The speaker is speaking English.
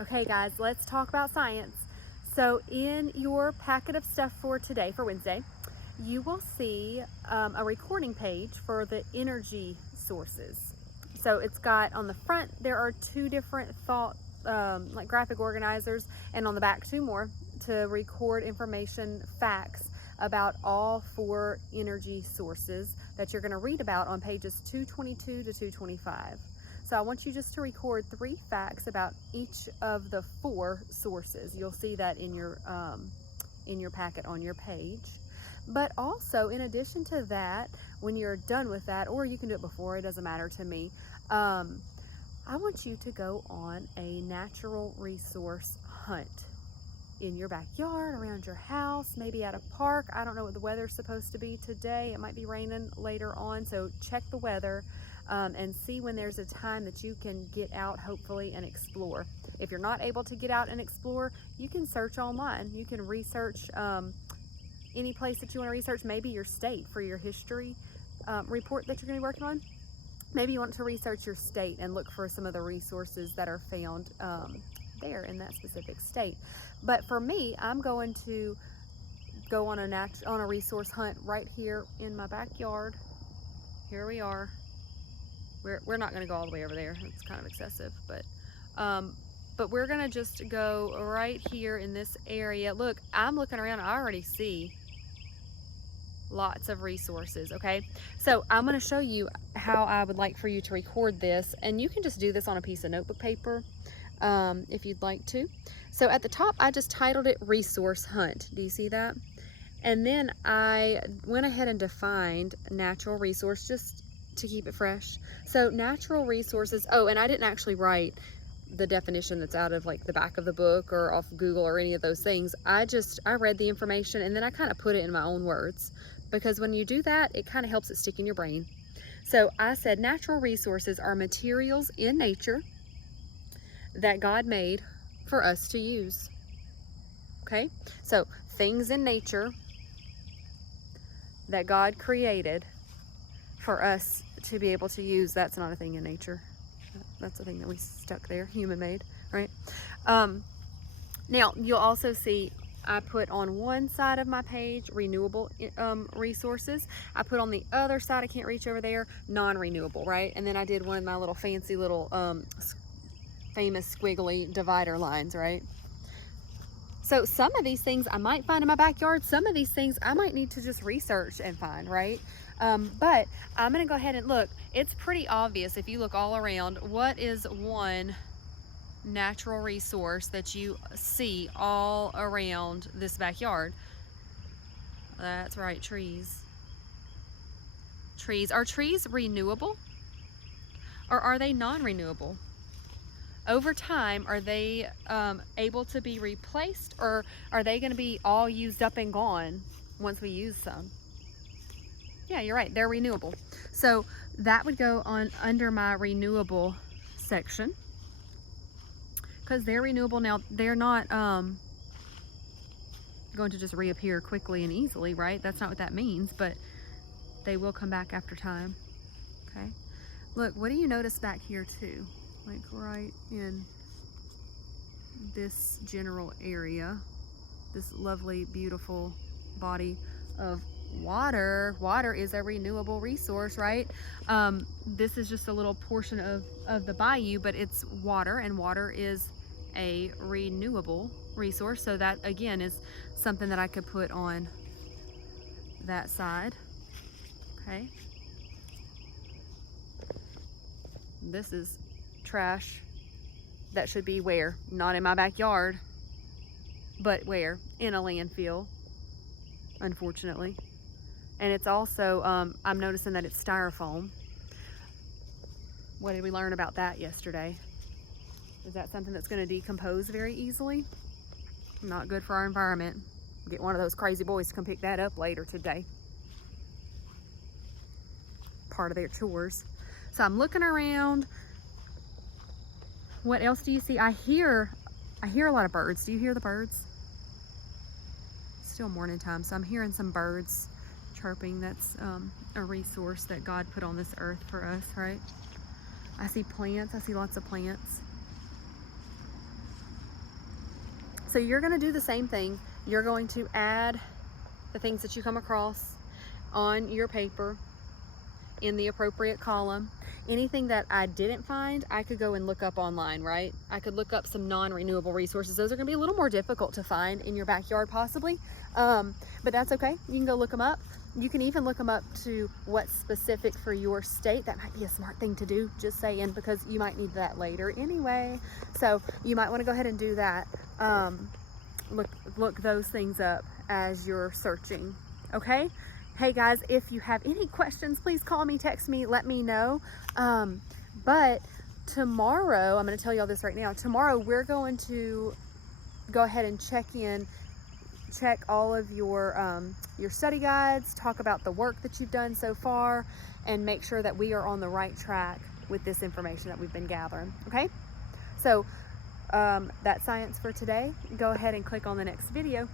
Okay guys, let's talk about science. So in your packet of stuff for today, for Wednesday, you will see a recording page for the energy sources. So it's got on the front, there are two different like graphic organizers, and on the back two more to record information, facts about all four energy sources that you're going to read about on pages 222 to 225. So I want you just to record 3 facts about each of the 4 sources. You'll see that in your packet on your page. But also, in addition to that, when you're done with that, or you can do it before, it doesn't matter to me, I want you to go on a natural resource hunt in your backyard, around your house, maybe at a park. I don't know what the weather's supposed to be today. It might be raining later on, so check the weather and see when there's a time that you can get out, hopefully, and explore. If you're not able to get out and explore, you can search online. You can research any place that you want to research, maybe your state for your history report that you're going to be working on. Maybe you want to research your state and look for some of the resources that are found there in that specific state. But for me, I'm going to go on a resource hunt right here in my backyard. Here we are. We're not going to go all the way over there. It's kind of excessive, but we're going to just go right here in this area. Look, I'm looking around. I already see lots of resources. Okay, so I'm going to show you how I would like for you to record this, and you can just do this on a piece of notebook paper if you'd like to. So at the top, I just titled it Resource Hunt. Do you see that? And then I went ahead and defined natural resource just to keep it fresh. So natural resources, oh, and I didn't actually write the definition that's out of like the back of the book or off Google or any of those things. I read the information and then I kind of put it in my own words, because when you do that, it kind of helps it stick in your brain. So I said natural resources are materials in nature that God made for us to use. Okay, so things in nature that God created for us to be able to use. That's not a thing in nature. That's a thing that we stuck there, human made, right? Now you'll also see I put on one side of my page renewable resources. I put on the other side, I can't reach over there, non-renewable, right? And then I did one of my little fancy little famous squiggly divider lines, right? So some of these things I might find in my backyard. Some of these things I might need to just research and find, right? But I'm gonna go ahead and look. It's pretty obvious if you look all around. What is one natural resource that you see all around this backyard? That's right, trees. Trees. Are trees renewable or are they non-renewable? Over time, are they able to be replaced, or are they going to be all used up and gone once we use some? Yeah, you're right. They're renewable. So that would go on under my renewable section because they're renewable. Now, they're not going to just reappear quickly and easily, right? That's not what that means, but they will come back after time. Okay. Look, what do you notice back here too? Like right in this general area, this lovely, beautiful body of water. Water is a renewable resource, right? This is just a little portion of the bayou, but it's water, and water is a renewable resource. So that again is something that I could put on that side. Okay. This is trash that should be where? Not in my backyard, but where? In a landfill, unfortunately. And it's also, I'm noticing that it's styrofoam. What did we learn about that yesterday? Is that something that's going to decompose very easily? Not good for our environment. Get one of those crazy boys to come pick that up later today. Part of their chores. So I'm looking around. What else do you see? I hear a lot of birds. Do you hear the birds? It's still morning time, so I'm hearing some birds chirping. That's a resource that God put on this earth for us, right? I see plants. I see lots of plants. So you're going to do the same thing. You're going to add the things that you come across on your paper in the appropriate column. Anything that I didn't find, I could go and look up online, right? I could look up some non-renewable resources. Those are going to be a little more difficult to find in your backyard possibly, but that's okay. You can go look them up. You can even look them up to what's specific for your state. That might be a smart thing to do, just saying, because you might need that later anyway. So you might want to go ahead and do that. Look those things up as you're searching, okay? Hey guys, if you have any questions, please call me, text me, let me know. But tomorrow, I'm going to tell you all this right now. Tomorrow, we're going to go ahead and check all of your study guides, talk about the work that you've done so far, and make sure that we are on the right track with this information that we've been gathering, okay? So that's science for today. Go ahead and click on the next video.